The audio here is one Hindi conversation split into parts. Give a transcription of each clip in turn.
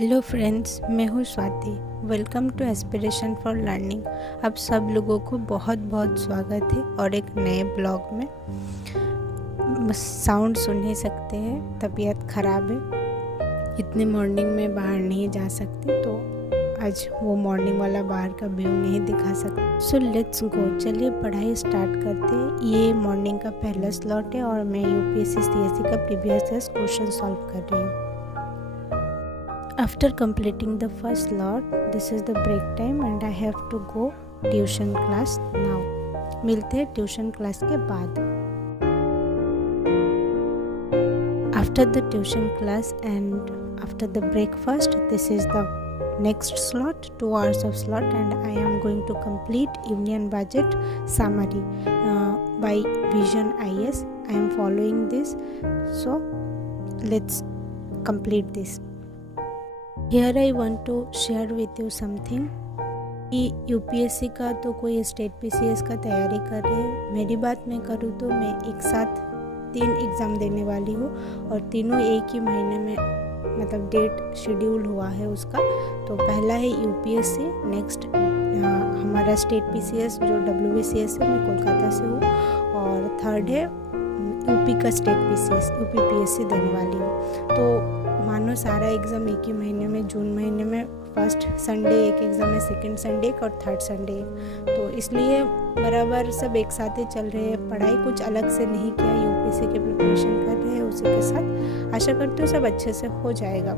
हेलो फ्रेंड्स, मैं हूँ Swati. Welcome to aspiration for learning. आप सब लोगों को बहुत बहुत स्वागत है और एक नए ब्लॉग में। साउंड सुन ही सकते हैं, तबीयत ख़राब है, इतने मॉर्निंग में बाहर नहीं जा सकते, तो आज वो मॉर्निंग वाला बाहर का व्यू नहीं दिखा सकते। सो लेट्स गो, चलिए पढ़ाई स्टार्ट करते हैं। ये मॉर्निंग का पहला स्लॉट है और मैं यूपीएससी सीएससी का प्रीवियस ईयर क्वेश्चन सॉल्व कर रही हूँ। After completing the first slot, this is the break time and I have to go tuition class now. मिलते हैं ट्यूशन क्लास के बाद। After the tuition class and after the breakfast, this is the next slot, 2 hours of slot, and I am going to complete Union Budget summary by Vision IS. I am following this, so let's complete this. Here I want to share with you something कि यूपीएससी का तो कोई स्टेट पीसीएस का तैयारी कर रहे हैं। मेरी बात मैं करूँ तो मैं एक साथ 3 एग्ज़ाम देने वाली हूँ और तीनों एक ही महीने में मतलब डेट शेड्यूल हुआ है उसका। तो पहला है यूपीएससी, नेक्स्ट हमारा स्टेट पीसीएस जो डब्ल्यूबीसीएस है, मैं कोलकाता से हूँ, और थर्ड है यूपी का स्टेट पीसीएस, यूपी पीएससी देने वाली हूँ। तो मानो सारा एग्ज़ाम एक ही महीने में, जून महीने में फर्स्ट संडे एक एग्ज़ाम है, सेकंड संडे एक और थर्ड संडे एक, तो इसलिए बराबर सब एक साथ ही चल रहे हैं। पढ़ाई कुछ अलग से नहीं किया, यूपीएससी की प्रिपरेशन कर रहे हैं, उसी के साथ आशा करती हूँ सब अच्छे से हो जाएगा।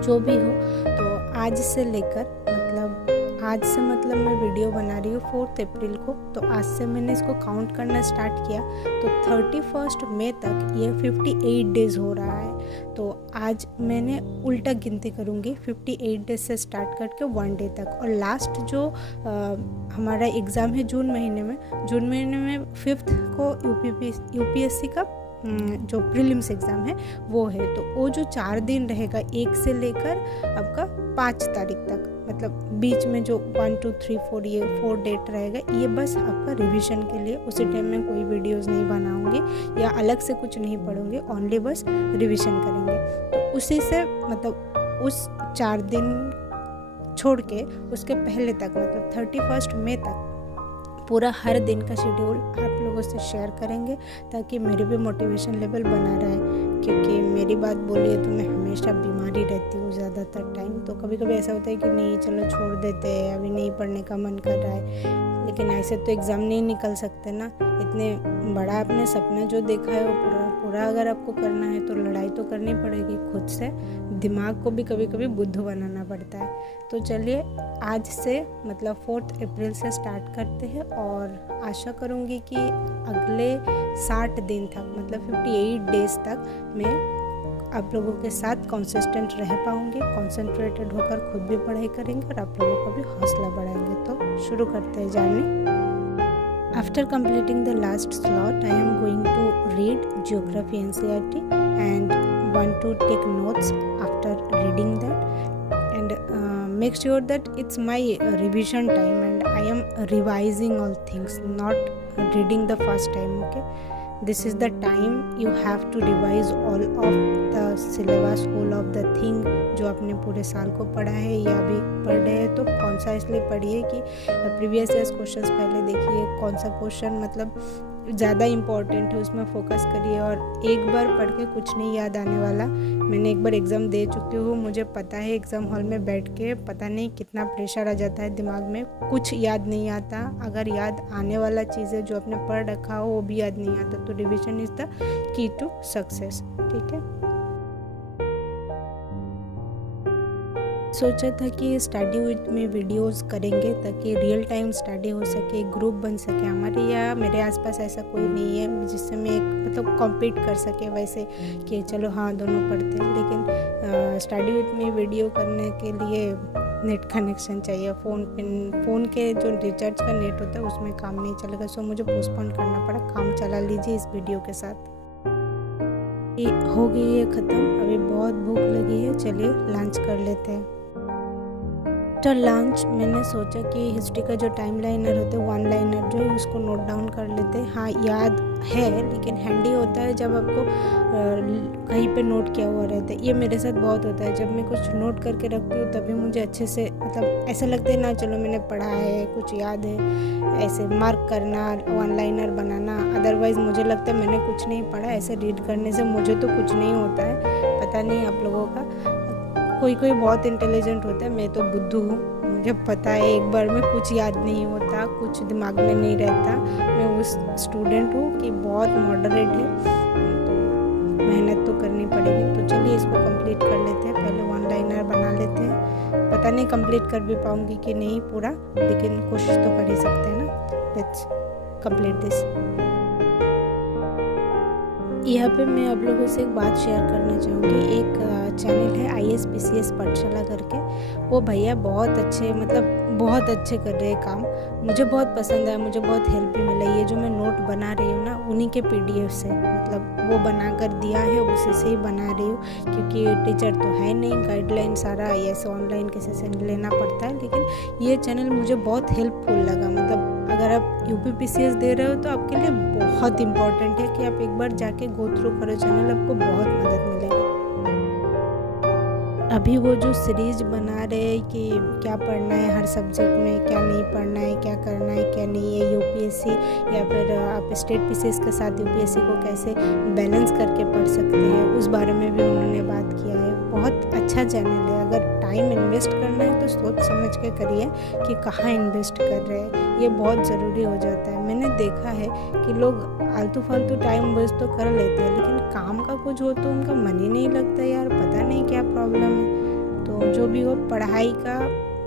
जो भी हो, तो आज से मैं वीडियो बना रही हूँ 4 अप्रैल को, तो आज से मैंने इसको काउंट करना स्टार्ट किया, तो 31 मई तक ये 58 डेज़ हो रहा है। तो आज मैंने उल्टा गिनती करूँगी, 58 डेज से स्टार्ट करके 1 डे तक, और लास्ट जो हमारा एग्ज़ाम है जून महीने में 5th को यूपीएससी का जो प्रीलिम्स एग्ज़ाम है वो है। तो वो जो 4 दिन रहेगा, 1 से लेकर आपका 5 तारीख तक, मतलब बीच में जो 1 2 3 4 ये 4 डेट रहेगा, ये बस आपका रिवीजन के लिए। उसी टाइम में कोई वीडियोस नहीं बनाऊंगी या अलग से कुछ नहीं पढ़ूंगी, ओनली बस रिवीजन करेंगे। तो उसी से मतलब उस 4 दिन छोड़ के उसके पहले तक, मतलब 31 मई तक पूरा हर दिन का शेड्यूल आप लोगों से शेयर करेंगे, ताकि मेरी भी मोटिवेशन लेवल बना रहे। क्योंकि मेरी बात बोलिए तो मैं हमेशा बीमारी रहती हूँ ज़्यादातर टाइम, तो कभी कभी ऐसा होता है कि नहीं चलो छोड़ देते हैं, अभी नहीं पढ़ने का मन कर रहा है, लेकिन ऐसे तो एग्ज़ाम नहीं निकल सकते ना। इतने बड़ा आपने सपना जो देखा है वो पूरा अगर आपको करना है तो लड़ाई तो करनी पड़ेगी खुद से। दिमाग को भी कभी कभी बुद्धू बनाना पड़ता है। तो चलिए आज से मतलब 4 अप्रैल से स्टार्ट करते हैं, और आशा करूँगी कि अगले 60 दिन तक, मतलब 58 डेज़ तक मैं आप लोगों के साथ कंसिस्टेंट रह पाऊँगी, कंसंट्रेटेड होकर खुद भी पढ़ाई करेंगे और आप लोगों का भी हौसला बढ़ाएंगे। तो शुरू करते हैं journey. After completing the last slot, I am going to read Geography NCERT and want to take notes after reading that, and make sure that it's my revision time and I am revising all things, not reading the first time. Okay, this is the time you have to revise all of the syllabus, all of the thing जो आपने पूरे साल को पढ़ा है या अभी पढ़ रहे हैं। तो कौन सा इसलिए पढ़िए कि प्रीवियस ईयर्स क्वेश्चंस पहले देखिए, कौन सा क्वेश्चन मतलब ज़्यादा इम्पॉर्टेंट है उसमें फोकस करिए। और एक बार पढ़ के कुछ नहीं याद आने वाला। मैंने एक बार एग्ज़ाम दे चुकी हूँ, मुझे पता है एग्ज़ाम हॉल में बैठ के पता नहीं कितना प्रेशर आ जाता है दिमाग में, कुछ याद नहीं आता। अगर याद आने वाला चीज़ें जो आपने पढ़ रखा हो वो भी याद नहीं आता, तो revision is the key to success. ठीक है, सोचा था कि स्टडी विद में वीडियोस करेंगे ताकि रियल टाइम स्टडी हो सके, ग्रुप बन सके। हमारे यहाँ मेरे आसपास ऐसा कोई नहीं है जिससे मैं एक मतलब कॉम्पीट कर सके वैसे कि चलो हाँ दोनों पढ़ते हैं, लेकिन स्टडी विद में वीडियो करने के लिए नेट कनेक्शन चाहिए। फ़ोन के जो रिचार्ज का नेट होता है उसमें काम नहीं चलेगा, सो मुझे पोस्टपोन करना पड़ा। काम चला लीजिए इस वीडियो के साथ। हो गई है ख़त्म, अभी बहुत भूख लगी है, चलिए लंच कर लेते हैं। आफ्टर लंच मैंने सोचा कि हिस्ट्री का जो टाइम लाइनर होते हैं, 1 लाइनर जो है उसको नोट डाउन कर लेते हैं। हाँ, याद है, लेकिन हैंडी होता है जब आपको कहीं पे नोट किया हुआ रहता है। ये मेरे साथ बहुत होता है, जब मैं कुछ नोट करके रखती हूँ तभी मुझे अच्छे से मतलब ऐसा लगता है ना, चलो मैंने पढ़ा है, कुछ याद है। ऐसे मार्क करना, वन लाइनर बनाना, अदरवाइज़ मुझे लगता है मैंने कुछ नहीं पढ़ा। ऐसे रीड करने से मुझे तो कुछ नहीं होता है, पता नहीं आप लोगों का। कोई कोई बहुत इंटेलिजेंट होता है, मैं तो बुद्धू हूँ। मुझे पता है एक बार में कुछ याद नहीं होता, कुछ दिमाग में नहीं रहता। मैं उस स्टूडेंट हूँ कि बहुत मॉडरेट है, तो मेहनत तो करनी पड़ेगी। तो चलिए इसको कंप्लीट कर लेते हैं, पहले वन लाइनर बना लेते हैं। पता नहीं कंप्लीट कर भी पाऊँगी कि नहीं पूरा, लेकिन कोशिश तो कर ही सकते हैं ना। Let's complete this. यहाँ पे मैं आप लोगों से एक बात शेयर करना चाहूँगी। एक चैनल है ISPCS पाठशाला करके, वो भैया बहुत अच्छे मतलब बहुत अच्छे कर रहे हैं काम। मुझे बहुत पसंद आया, मुझे बहुत हेल्प भी मिला। ये जो मैं नोट बना रही हूँ ना, उन्हीं के PDF से, मतलब वो बना कर दिया है, उसी से ही बना रही हूँ। क्योंकि टीचर तो है नहीं, गाइडलाइन सारा ऐसे ऑनलाइन कैसे से लेना पड़ता है। लेकिन ये चैनल मुझे बहुत हेल्पफुल लगा। मतलब अगर आप UPPCS दे रहे हो तो आपके लिए बहुत इम्पॉर्टेंट है कि आप एक बार जाके गो थ्रू करो चैनल, आपको बहुत मदद मिलेगी। अभी वो जो सीरीज बना रहे हैं कि क्या पढ़ना है हर सब्जेक्ट में, क्या नहीं पढ़ना है, क्या करना है क्या नहीं है, UPSC या फिर आप स्टेट PCS के साथ UPSC को कैसे बैलेंस करके पढ़ सकते हैं, उस बारे में भी उन्होंने बात किया है। बहुत अच्छा चैनल है। अगर टाइम इन्वेस्ट करना है तो सोच समझ के करिए कि कहाँ इन्वेस्ट कर रहे हैं, ये बहुत ज़रूरी हो जाता है। मैंने देखा है कि लोग आलतू फालतू टाइम वेस्ट तो कर लेते हैं, लेकिन काम का कुछ हो तो उनका मन ही नहीं लगता यार, पता नहीं क्या प्रॉब्लम है। तो जो भी हो, पढ़ाई का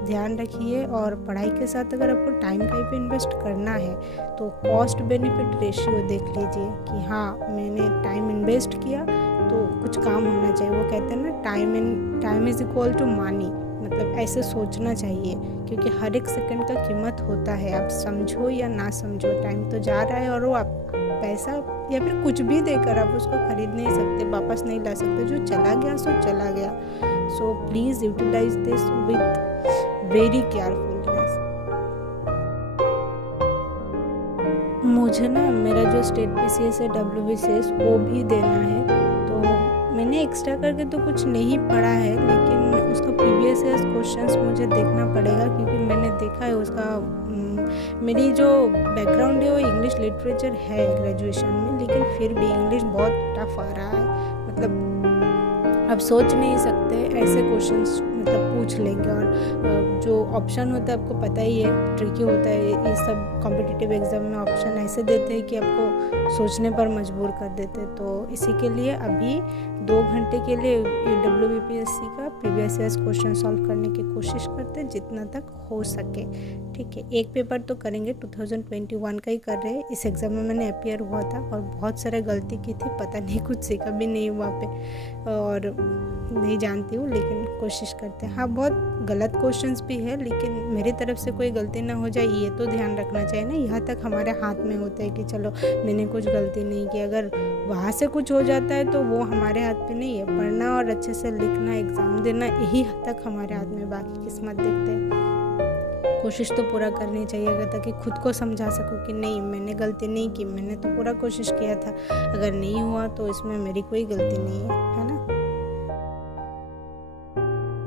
ध्यान रखिए, और पढ़ाई के साथ अगर आपको टाइम कहीं पे इन्वेस्ट करना है तो कॉस्ट बेनिफिट रेशियो देख लीजिए कि हाँ मैंने टाइम इन्वेस्ट किया तो कुछ काम होना चाहिए। वो कहते हैं ना, time is equal to money, मतलब ऐसे सोचना चाहिए, क्योंकि हर एक सेकंड का कीमत होता है। आप समझो या ना समझो, टाइम तो जा रहा है, और वो आप पैसा या फिर कुछ भी देकर आप उसको खरीद नहीं सकते, वापस नहीं ला सकते। जो चला गया सो चला गया। So please utilize this with very carefulness. मुझे ना मेरा जो स्टेट PCS है WBCS वो भी देना है, तो मैंने एक्स्ट्रा करके तो कुछ नहीं पढ़ा है, लेकिन उसका प्रीवियस ईयर क्वेश्चंस मुझे देखना पड़ेगा। क्योंकि मैंने देखा है उसका मेरी जो बैकग्राउंड है वो इंग्लिश लिटरेचर है ग्रेजुएशन में, लेकिन फिर भी इंग्लिश बहुत टफ आ रहा है। मतलब आप सोच नहीं सकते ऐसे क्वेश्चंस मतलब पूछ लेंगे, और जो ऑप्शन होता है आपको पता ही है ट्रिकी होता है। ये सब कॉम्पिटिटिव एग्जाम में ऑप्शन ऐसे देते हैं कि आपको सोचने पर मजबूर कर देते हैं। तो इसी के लिए अभी 2 घंटे के लिए ये WBPSC का प्रीवियस ईयर क्वेश्चन सॉल्व करने की कोशिश करते हैं जितना तक हो सके। ठीक है, एक पेपर तो करेंगे, 2021 का ही कर रहे हैं। इस एग्ज़ाम में मैंने अपीयर हुआ था और बहुत सारे गलती की थी, पता नहीं कुछ सीखा भी नहीं वहाँ पे, और नहीं जानती हूँ, लेकिन कोशिश करते हैं। हाँ, बहुत गलत क्वेश्चंस भी है, लेकिन मेरी तरफ से कोई गलती ना हो जाए ये तो ध्यान रखना चाहिए ना। यहाँ तक हमारे हाथ में होता है कि चलो मैंने कुछ गलती नहीं की, अगर वहाँ से कुछ हो जाता है तो वो हमारे हाथ पे नहीं है। पढ़ना और अच्छे से लिखना, एग्ज़ाम देना, यही हद तक हमारे हाथ में, बाकी किस्मत देखते हैं। कोशिश तो पूरा करनी चाहिए ताकि खुद को समझा सकूं कि नहीं मैंने गलती नहीं की, मैंने तो पूरा कोशिश किया था, अगर नहीं हुआ तो इसमें मेरी कोई गलती नहीं है ना।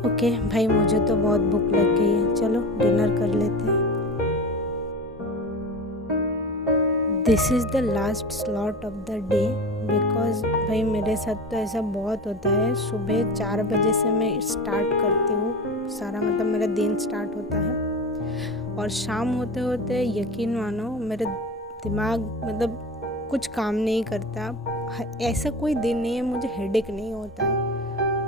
ओके भाई, मुझे तो बहुत भूख लग गई है, चलो डिनर कर लेते हैं। This is the last slot of the day, because भाई मेरे साथ तो ऐसा बहुत होता है। सुबह 4 बजे से मैं स्टार्ट करती हूँ सारा, मतलब मेरा दिन स्टार्ट होता है, और शाम होते होते यकीन मानो मेरे दिमाग मतलब कुछ काम नहीं करता। ऐसा कोई दिन नहीं है मुझे हेडेक नहीं होता है।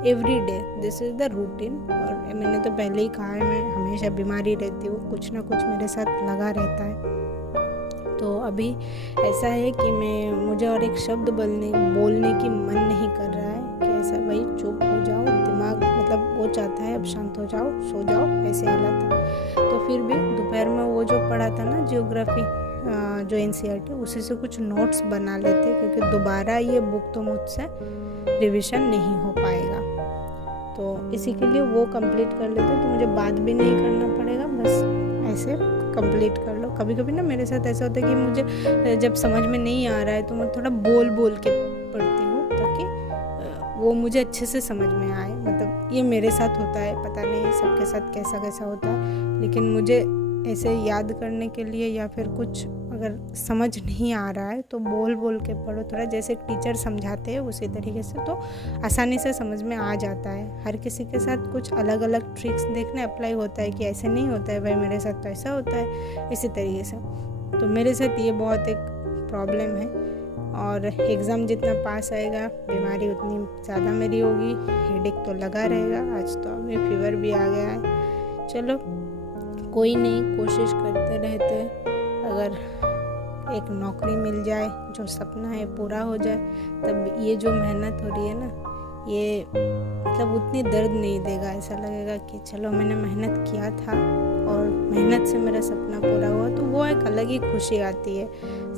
Every day this is the routine. और मैंने तो पहले ही कहा है, मैं हमेशा बीमारी रहती हूँ, कुछ ना कुछ मेरे साथ लगा रहता है। तो अभी ऐसा है कि मुझे और एक शब्द बोलने की मन नहीं कर रहा है कि ऐसा भाई चुप हो जाओ, दिमाग मतलब वो चाहता है अब शांत हो जाओ, सो जाओ, ऐसे हालत है। तो फिर भी दोपहर में वो जो पढ़ा था ना जियोग्राफी, जो NCERT, उसी से कुछ नोट्स बना लेते, क्योंकि दोबारा ये बुक तो मुझसे रिविज़न नहीं हो पाएगा। तो इसी के लिए वो कंप्लीट कर लेते, तो मुझे बात भी नहीं करना पड़ेगा, बस ऐसे कंप्लीट कर लो कभी कभी ना मेरे साथ ऐसा होता है कि मुझे जब समझ में नहीं आ रहा है तो मैं थोड़ा बोल बोल के पढ़ती हूँ ताकि वो मुझे अच्छे से समझ में आए। मतलब ये मेरे साथ होता है, पता नहीं सबके साथ कैसा कैसा होता है, लेकिन मुझे ऐसे याद करने के लिए या फिर कुछ अगर समझ नहीं आ रहा है तो बोल बोल के पढ़ो, थोड़ा जैसे टीचर समझाते हैं उसी तरीके से, तो आसानी से समझ में आ जाता है। हर किसी के साथ कुछ अलग अलग ट्रिक्स देखने अप्लाई होता है कि ऐसे नहीं होता है भाई, मेरे साथ तो ऐसा होता है, इसी तरीके से। तो मेरे साथ ये बहुत एक प्रॉब्लम है, और एग्ज़ाम जितना पास आएगा बीमारी उतनी ज़्यादा मेरी होगी, हेडेक तो लगा रहेगा। आज तो अभी फीवर भी आ गया है। चलो कोई नहीं, कोशिश करते रहते, अगर एक नौकरी मिल जाए, जो सपना है पूरा हो जाए, तब ये जो मेहनत हो रही है ना, ये मतलब उतनी दर्द नहीं देगा। ऐसा लगेगा कि चलो मैंने मेहनत किया था और मेहनत से मेरा सपना पूरा हुआ, तो वो एक अलग ही खुशी आती है।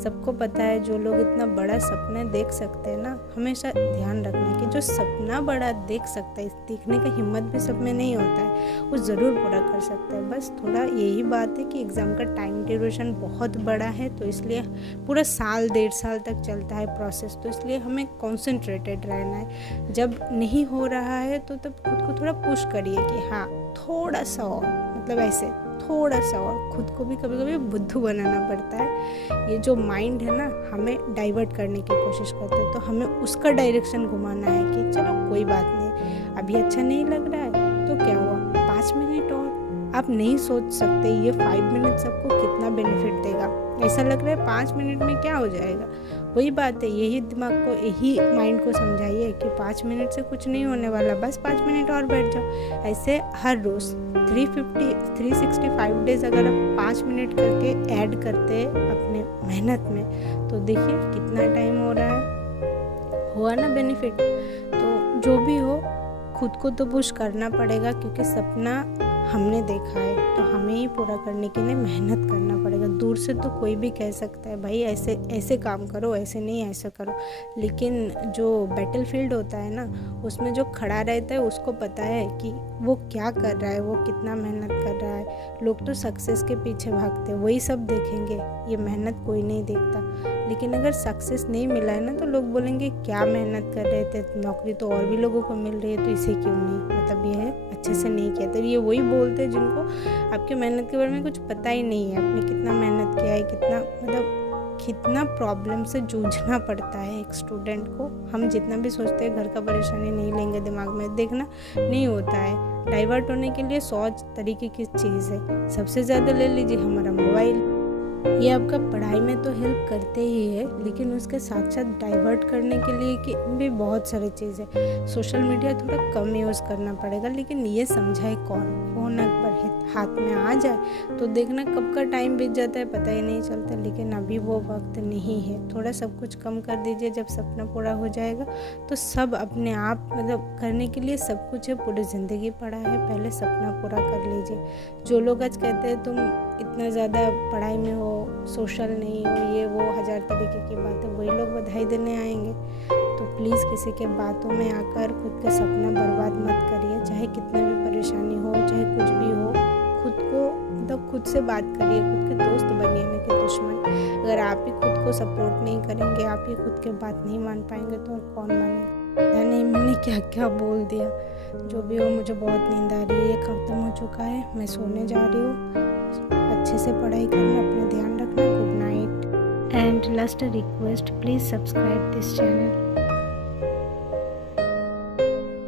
सबको पता है जो लोग इतना बड़ा सपना देख सकते हैं ना, हमेशा ध्यान रखना कि जो सपना बड़ा देख सकता है, देखने का हिम्मत भी सब में नहीं होता है, वो ज़रूर पूरा कर सकता है। बस थोड़ा यही बात है कि एग्ज़ाम का टाइम ड्यूरेशन बहुत बड़ा है, तो इसलिए पूरा साल 1.5 साल तक चलता है प्रोसेस, तो इसलिए हमें कॉन्सेंट्रेटेड रहना है। जब नहीं हो रहा है तो तब खुद को थोड़ा पुश करिए कि हाँ थोड़ा सा और, मतलब ऐसे थोड़ा सा और। खुद को भी कभी कभी बुद्धू बनाना पड़ता है। ये जो माइंड है ना, हमें डाइवर्ट करने की कोशिश करते हैं, तो हमें उसका डायरेक्शन घुमाना है कि चलो कोई बात नहीं, अभी अच्छा नहीं लग रहा है तो क्या हुआ, 5 मिनट और। आप नहीं सोच सकते ये 5 मिनट सबको कितना बेनिफिट देगा। ऐसा लग रहा है 5 मिनट में क्या हो जाएगा। वही बात है, यही दिमाग को, यही माइंड को समझाइए कि 5 मिनट से कुछ नहीं होने वाला, बस 5 मिनट और बैठ जाओ। ऐसे हर रोज़ 365 डेज अगर आप 5 मिनट करके ऐड करते अपने मेहनत में, तो देखिए कितना टाइम हो रहा है, हुआ ना बेनिफिट। तो जो भी हो, खुद को तो पुश करना पड़ेगा, क्योंकि सपना हमने देखा है तो हमें ही पूरा करने के लिए मेहनत करना पड़ेगा। दूर से तो कोई भी कह सकता है भाई ऐसे ऐसे काम करो, ऐसे नहीं ऐसा करो, लेकिन जो बैटल फील्ड होता है ना, उसमें जो खड़ा रहता है उसको पता है कि वो क्या कर रहा है, वो कितना मेहनत कर रहा है। लोग तो सक्सेस के पीछे भागते हैं, वही सब देखेंगे, ये मेहनत कोई नहीं देखता। लेकिन अगर सक्सेस नहीं मिला है ना, तो लोग बोलेंगे क्या मेहनत कर रहे थे, नौकरी तो और भी लोगों को मिल रही है, तो इसे क्यों नहीं, मतलब ये है अच्छे से नहीं किया। तो ये वही बोलते हैं जिनको आपके मेहनत के बारे में कुछ पता ही नहीं है, आपने कितना मेहनत किया है, कितना मतलब कितना प्रॉब्लम से जूझना पड़ता है एक स्टूडेंट को। हम जितना भी सोचते हैं घर का परेशानी नहीं लेंगे दिमाग में, देखना नहीं होता है। डाइवर्ट होने के लिए 100 तरीके की चीज़ है। सबसे ज़्यादा ले लीजिए हमारा मोबाइल, ये आपका पढ़ाई में तो हेल्प करते ही है, लेकिन उसके साथ साथ डाइवर्ट करने के लिए कि भी बहुत सारी चीज़ें। सोशल मीडिया थोड़ा कम यूज़ करना पड़ेगा, लेकिन ये समझाए कौन। फ़ोन अगर हाथ में आ जाए तो देखना कब का टाइम बीत जाता है पता ही नहीं चलता, लेकिन अभी वो वक्त नहीं है। थोड़ा सब कुछ कम कर दीजिए, जब सपना पूरा हो जाएगा तो सब अपने आप, मतलब करने के लिए सब कुछ है, पूरी ज़िंदगी पड़ा है, पहले सपना पूरा कर लीजिए। जो लोग आज कहते हैं तुम इतना ज़्यादा पढ़ाई में हो, सोशल नहीं हो, ये वो 1000 तरीके की बात है, वही लोग बधाई देने आएंगे। तो प्लीज़ किसी के बातों में आकर खुद का सपना बर्बाद मत करिए, चाहे कितने भी परेशानी हो, चाहे कुछ भी हो। खुद को मतलब खुद से बात करिए, खुद के दोस्त बनिए ना कि दुश्मन। अगर आप ही खुद को सपोर्ट नहीं करेंगे, आप ही खुद के बात नहीं मान पाएंगे, तो और कौन मानेगा। पता नहीं मैंने क्या क्या बोल दिया। जो भी हो, मुझे बहुत नींद आ रही है, खत्म हो चुका है, मैं सोने जा रही हूँ। अच्छे से पढ़ाई करना, अपना ध्यान रखना। Good night. And last request, please subscribe this channel.